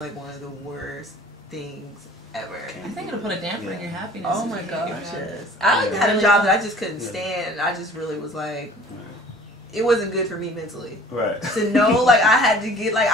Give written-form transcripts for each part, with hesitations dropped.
like one of the worst things ever. I think it'll put a damper in your happiness. Oh my gosh, yes. I had a job that I just couldn't stand. I just really was like, it wasn't good for me mentally. Right. To know, like, I had to get, like,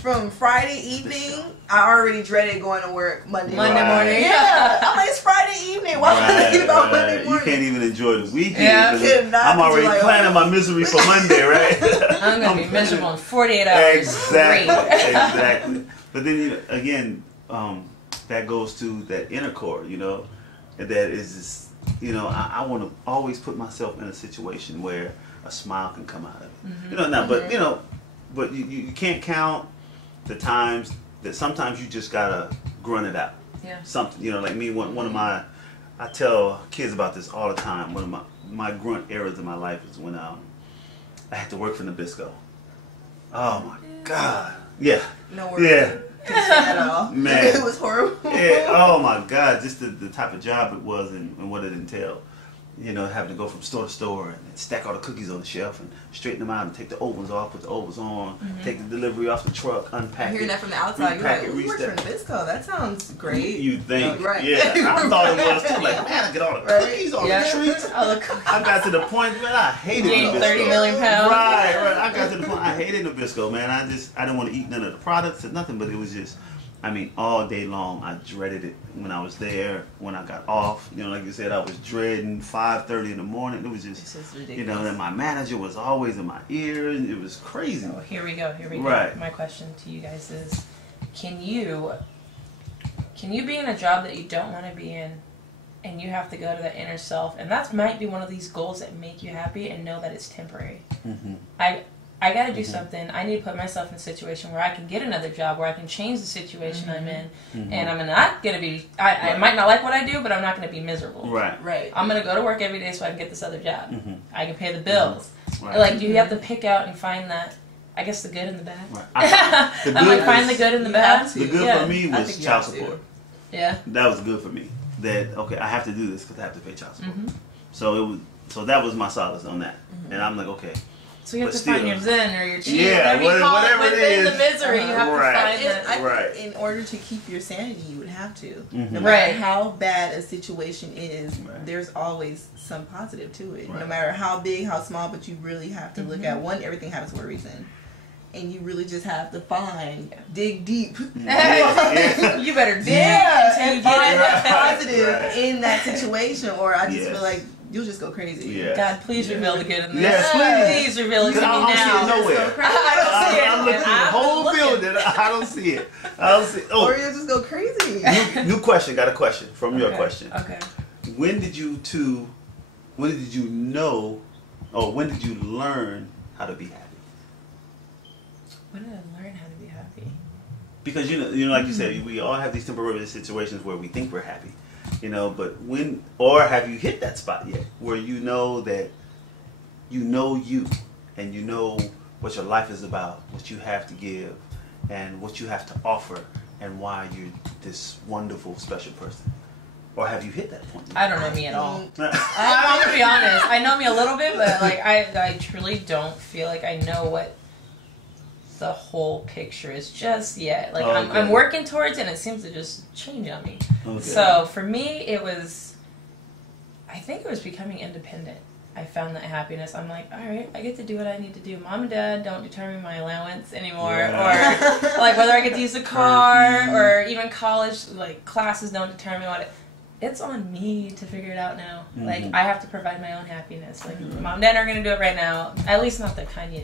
from Friday evening, I already dreaded going to work Monday morning. Yeah. I'm like, it's Friday evening. Why am I thinking about Monday morning? You can't even enjoy the weekend. Yeah, I'm already planning my misery for Monday, right? I'm going to be miserable in 48 hours. Exactly. But then, again, that goes to that inner core, that is just, I want to always put myself in a situation where a smile can come out of it. Mm-hmm. But you can't count the times that sometimes you just gotta grunt it out. Yeah. Something, like me, one of my, I tell kids about this all the time. One of my grunt eras in my life is when I had to work for Nabisco. Oh my God. Yeah. No worries. Yeah. At all. Man. It was horrible. Yeah. Oh my God. Just the type of job it was and what it entailed. Having to go from store to store and stack all the cookies on the shelf and straighten them out and take the old ones off, put the old ones on, take the delivery off the truck, unpack it. Hearing that from the outside, you're like, we work for Nabisco. That sounds great. You think. Right. Yeah. I thought it was too. Like, man, I get all the cookies, all the treats. I got to the point, man, I hated Nabisco. 30 million pounds. Right. I got to the point, I hated Nabisco, man. I didn't want to eat none of the products or nothing, but it was just, all day long, I dreaded it when I was there, when I got off. Like you said, I was dreading 5:30 in the morning. It was just ridiculous. And my manager was always in my ear, and it was crazy. Oh, here we go. Right. My question to you guys is, can you be in a job that you don't want to be in, and you have to go to that inner self, and that might be one of these goals that make you happy, and know that it's temporary. Mm-hmm. I got to do something. I need to put myself in a situation where I can get another job, where I can change the situation I'm in, and I'm not going to be, I might not like what I do, but I'm not going to be miserable. Right. I'm going to go to work every day so I can get this other job. I can pay the bills. Right. Like, do you have to pick out and find that, I guess, the good and the bad? Right. I'm like, find the good and the bad? The good for me was child support. Yeah. That was good for me. That, okay, I have to do this because I have to pay child support. So that was my solace on that. And I'm like, okay. So you have to find your zen or your chi. Whatever it is. Within the misery, you have to find it. Right. In order to keep your sanity, you would have to. No matter how bad a situation is, there's always some positive to it. No matter how big, how small, but you really have to look at everything happens for a reason. And you really just have to dig deep. You better dig and find that positive in that situation, or I just feel like you'll just go crazy. Yeah. God, please reveal the good in this. Yes, please reveal it to me now. I don't see it nowhere. I'm looking at the whole building. I don't see it. Oh. Or you'll just go crazy. New question. Got a question from your question. Okay. When did you know, or when did you learn how to be happy? When did I learn how to be happy? Because like you said, we all have these temporary situations where we think we're happy. But or have you hit that spot yet where you know that you and you know what your life is about, what you have to give, and what you have to offer, and why you're this wonderful, special person? Or have you hit that point? I don't know me at all. I'm going to be honest. I know me a little bit, but I truly don't feel like I know what the whole picture is just yet. I'm working towards it, and it seems to just change on me. So for me, I think it was becoming independent. I found that happiness. I'm like, all right, I get to do what I need to do. Mom and Dad don't determine my allowance anymore, or whether I get to use a car, or even college classes don't determine it's on me to figure it out now. I have to provide my own happiness. Mom and Dad aren't going to do it right now. At least not the kind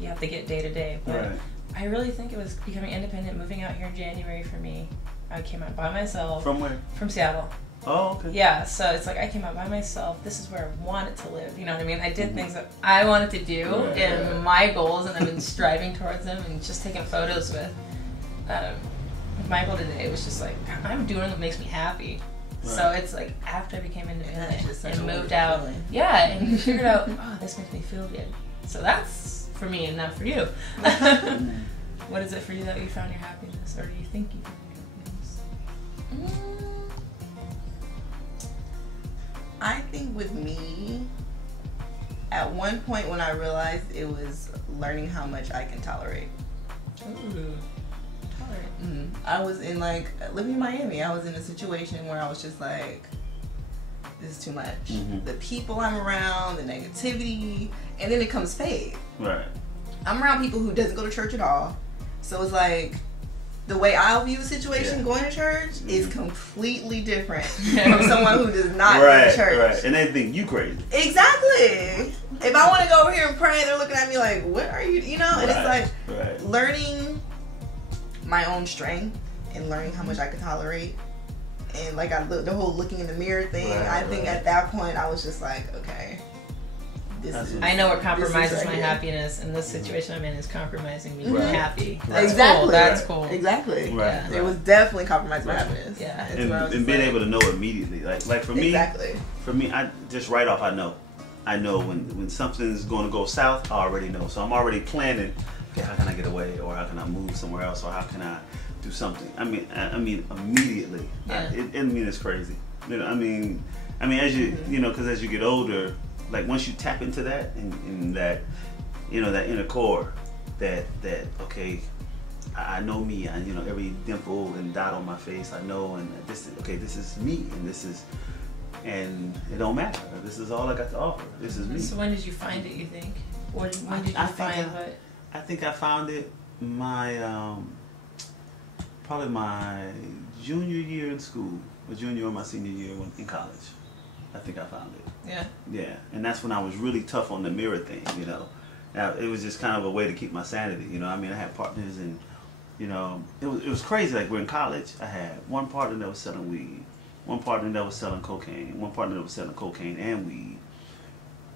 you have to get day to day. But I really think it was becoming independent, moving out here in January for me. I came out by myself. From where? From Seattle. Oh, okay. Yeah, so it's I came out by myself. This is where I wanted to live. You know what I mean? I did things that I wanted to do and my goals, and I've been striving towards them, and just taking photos with Michael today. It was just I'm doing what makes me happy. So it's after I became independent and moved out. And you figured out, this makes me feel good. So that's for me and not for you. What is it for you that you found your happiness, or do you think you found your happiness? I think with me, at one point when I realized it was learning how much I can tolerate. Ooh, tolerance. I was in like living in Miami. I was in a situation where I was just like, this is too much. Mm-hmm. The people I'm around, the negativity, and then it comes faith. Right. I'm around people who doesn't go to church at all, so it's like the way I view a situation going to church is completely different from someone who does not go to church. Right, and they think you crazy. Exactly. If I want to go over here and pray, they're looking at me like, "What are you?" You know, and it's like learning my own strength and learning how much I can tolerate, and like the whole looking in the mirror thing. I think at that point I was just like, okay. I know what compromises my happiness, and this situation I'm in is compromising me happy. That's exactly. Cool. That's cool. Exactly. Right. Yeah. It was definitely compromising my happiness. Yeah. And being able to know immediately, like for me, I just right off, I know when something's going to go south. I already know, so I'm already planning. Okay, how can I get away, or how can I move somewhere else, or how can I do something? I mean immediately. Yeah. I mean, it's crazy. You know, I mean, as you because as you get older. Like once you tap into that and that, that inner core, that okay, I know me. I every dimple and dot on my face. I know, and this is me, and it don't matter. This is all I got to offer. This is me. So when did you find it? You think? When did you find what? I think I found it my probably my junior year in school, or junior or my senior year in college. I think I found it. Yeah. Yeah, and that's when I was really tough on the mirror thing, Now, it was just kind of a way to keep my sanity, I had partners and, it was crazy. Like, we're in college, I had one partner that was selling weed, one partner that was selling cocaine, one partner that was selling cocaine and weed.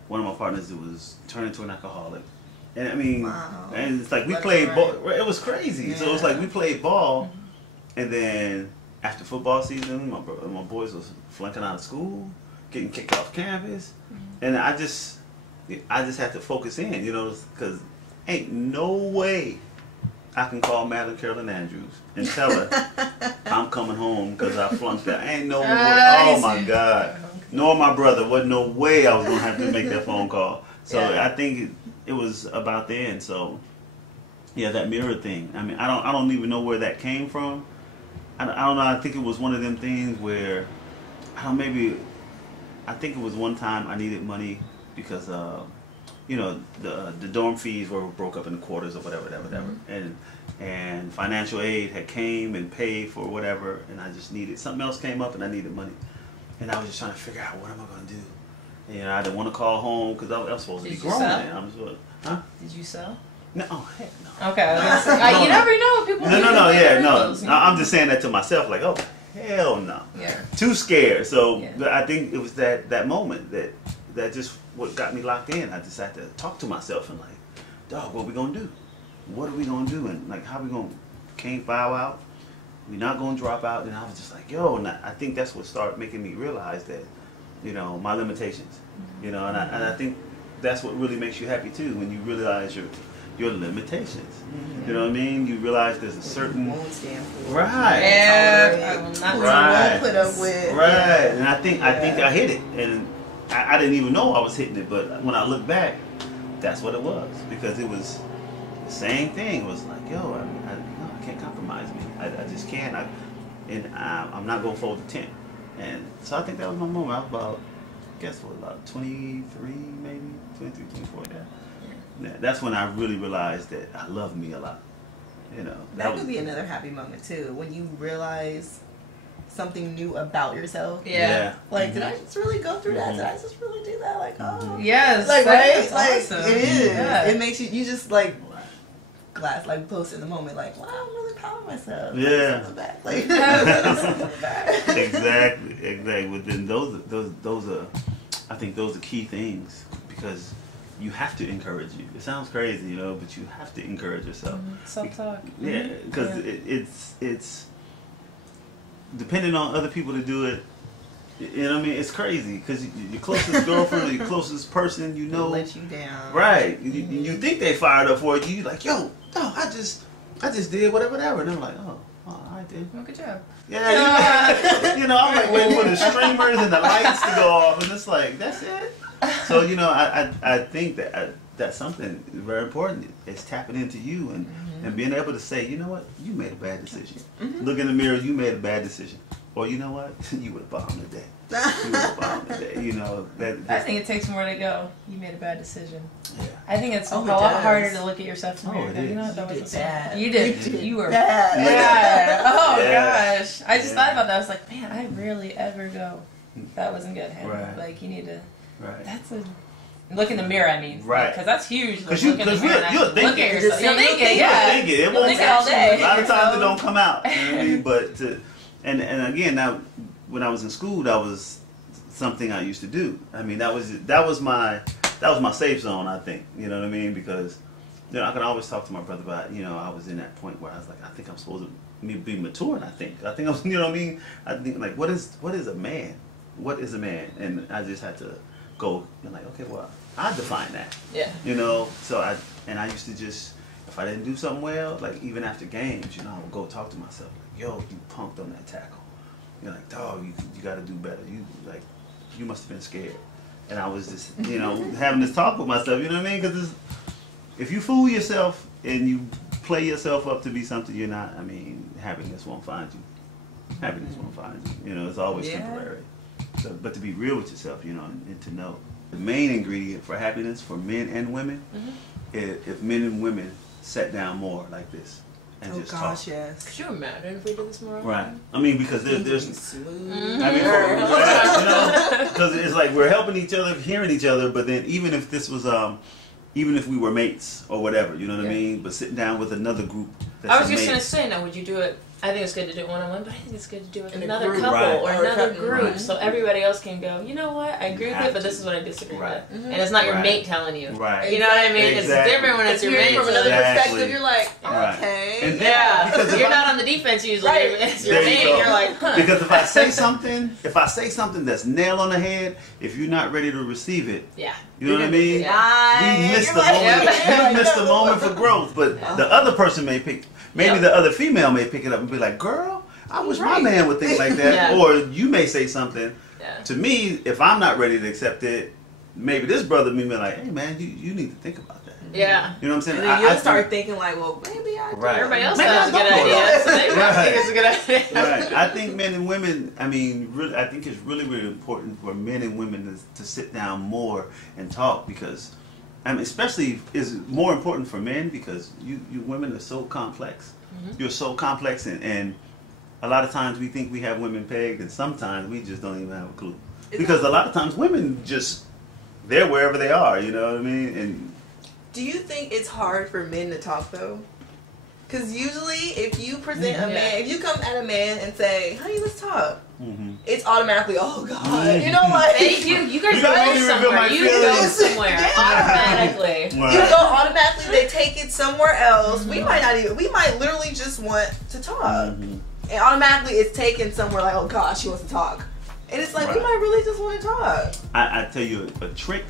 One of my partners that was turned into an alcoholic. And and it's like we played ball. It was crazy. Yeah. So it was like we played ball, and then after football season, my boys was flunking out of school, getting kicked off campus, and I just had to focus in, because ain't no way I can call Madam Carolyn Andrews and tell her I'm coming home because I flunked out. Ain't no way. Oh my God. Nor my brother. Wasn't no way I was gonna have to make that phone call. So I think it was about then. So yeah, that mirror thing. I don't even know where that came from. I don't know. I think it was one of them things where I think it was one time I needed money because the dorm fees were broke up in quarters or whatever, and financial aid had came and paid for whatever, and I just needed something else came up and I needed money, and I was just trying to figure out what am I going to do. And I didn't want to call home because I was supposed to be grown. Did you sell? No, heck no. Okay, you never know people. No. I'm just saying that to myself, like, oh, hell no. Yeah. Too scared. So I think it was that moment that just what got me locked in. I just had to talk to myself and like, dog, what we gonna do? What are we gonna do? And like, how we gonna can't foul out? We're not gonna drop out. And I was just like, yo, and I think that's what started making me realize that, my limitations. And I think that's what really makes you happy too, when you realize your limitations. Mm-hmm. You know what I mean? You realize there's a certain right. Yeah, I will not put up with. Right, and I think I hit it, and I didn't even know I was hitting it. But when I look back, that's what it was, because it was the same thing. It was like, yo, I can't compromise me. I just can't. I'm not gonna fold the tent. And so I think that was my moment. I was about 23, maybe 23, 24. Yeah, that's when I really realized that I love me a lot. That could be another happy moment too, when you realize something new about yourself. Yeah. Like, did I just really go through that? Did I just really do that? Like, oh. Yes. Like, right? Like, awesome. it is. Yeah. It makes you just like post in the moment, like, wow, I'm really proud of myself. Yeah. Like, Exactly. But then those are, I think those are key things, because you have to encourage you. It sounds crazy, but you have to encourage yourself. Self-talk. Yeah, because it's depending on other people to do it. It's crazy, because your closest girlfriend or your closest person, let you down. Right. You think they fired up for you. You're like, yo, no, I just did whatever. And I'm like, oh, I did. Well, good job. Yeah, I'm like waiting for the streamers and the lights to go off, and it's like, that's it. So I think that's something very important. It's tapping into you, and and being able to say, you know what, you made a bad decision. Look in the mirror, you made a bad decision. Or you know what, you would have bombed today. You would have bombed today. You know, I think it takes more to go. You made a bad decision. Yeah. I think it's a lot harder to look at yourself in the mirror. It is. You know what? That You wasn't did bad. You did. You were bad. bad. Oh Yeah. gosh. I just thought about that. I was like, man, I rarely ever go. That wasn't good. Henry. Right. Like you need to. Right. That's a. Look in the mirror. I mean. Right. Because that's huge. Because Look in the mirror and you'll actually think look at it. yourself. You'll think it. Yeah. You'll think it. It You'll won't think it all day. A lot of times So- it don't come out. You know what I mean? But and again, now when I was in school, that was something I used to do. I mean, that was my safe zone. I think, you know what I mean, because you know I can always talk to my brother about, you know, I was in that point where I was like, I think I'm supposed to be mature, and I think I was, you know what I mean. I think like what is a man? What is a man? And I just had to go and like, okay, well, I define that. Yeah. You know, so I used to just, if I didn't do something well, like even after games, you know, I would go talk to myself, like, yo, you punked on that tackle. You're like, dog, you got to do better. You must have been scared. And I was just, you know, having this talk with myself, you know what I mean? Because if you fool yourself and you play yourself up to be something you're not, I mean, happiness won't find you. Happiness won't find you. You know, it's always temporary. So, but to be real with yourself, you know, and to know the main ingredient for happiness for men and women, if men and women sat down more like this and just talk. Yes. Could you imagine if we did this more often? Right. I mean, because there's smooth. I mean, you know, because it's like we're helping each other, hearing each other, but then even if this was, even if we were mates or whatever, you know what I mean, but sitting down with another group that's I was just mate. going to say, now, would you do it? I think it's good to do it one-on-one, but I think it's good to do it with In a another group. couple Right. or Or a another couple. group, Right. so everybody else can go, you know what, I agree with have it, but to. this is what I disagree Right. with. And it's not your Right. mate telling you. Right. You know what I mean? Exactly. It's different when it's your Hearing mate. from another Exactly. perspective, you're like, Right. okay. And Yeah, Because if you're I- not on the defense usually. Right. It's your There you mate. go. You're like, huh. Because if I say something that's nail on the head, if you're not ready to receive it, Yeah. you know what I mean? Yeah. We missed the You're like, moment. yeah. We missed the moment for growth. But the other person may pick. Maybe the other female may pick it up and be like, "Girl, I wish my man would think like that." Yeah. Or you may say something Yeah. to me if I'm not ready to accept it. Maybe this brother may be like, "Hey, man, you need to think about that." Yeah. You know what I'm saying? And then you'll start thinking like, well, maybe I do. Right. Everybody else Maybe has a I good don't know. idea, so maybe I Right. think it's a good idea. Right. I think men and women, I mean, really, I think it's really, really important for men and women to sit down more and talk because, I mean, especially is more important for men because you women are so complex. You're so complex and a lot of times we think we have women pegged and sometimes we just don't even have a clue. Because a lot of times women just, they're wherever they are, you know what I mean? And Do you think it's hard for men to talk though? Because usually, if you present a man, if you come at a man and say, "Honey, let's talk," it's automatically, "Oh God," you know, like Thank you. You guys You go can only reveal somewhere. my You go feelings. somewhere Yeah. automatically. Right. you go automatically. They take it somewhere else. We might not even. We might literally just want to talk, and automatically it's taken somewhere. Like, "Oh gosh, she wants to talk," and it's like we Right. might really just want to talk. I tell you a trick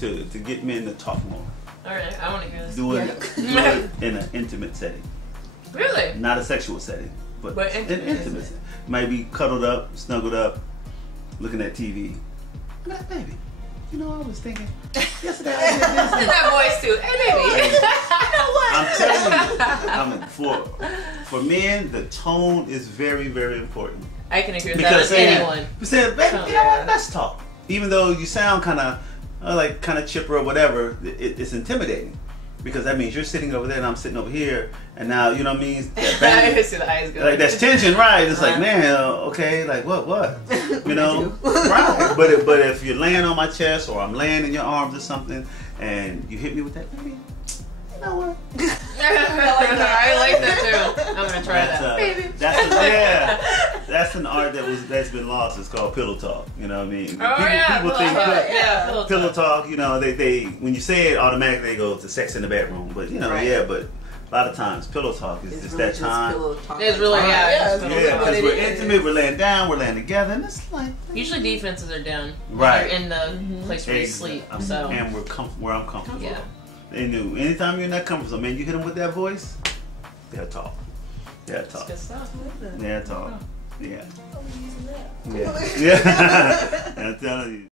to get men to talk more. All right, I want to hear this. Do it in an intimate setting. Really? Not a sexual setting, but But an intimate. intimate setting. Might be cuddled up, snuggled up, looking at TV. I'm like, baby, you know, I was thinking yesterday I did this. In that voice too. Hey, baby. I'm telling you, for men, the tone is very, very important. I can agree with Because that with anyone. you said, baby, you know what? Let's talk. Even though you sound kind of chipper or whatever, it's intimidating. Because that means you're sitting over there and I'm sitting over here, and now you know what I mean. I see the eyes go. Like that's tension, right? It's like, man, okay, like what? You know, right? But if you're laying on my chest or I'm laying in your arms or something, and you hit me with that, baby, you know what? I like that too. I'm gonna try that. Baby. That's an art that's been lost. It's called pillow talk. You know what I mean? People think pillow talk. You know, they when you say it, automatically they go to sex in the bedroom. But you know, but a lot of times pillow talk is just that time. It's really Yeah, because we're intimate, we're laying down, we're laying together, and it's like usually defenses are down. Right. You're in the place where you sleep. So and where I'm comfortable. yeah. They knew anytime you're in that comfort zone, man, you hit them with that voice, they'll talk. They'll talk. Good stuff. They'll talk. Yeah. Yeah. Yeah. I'm telling you.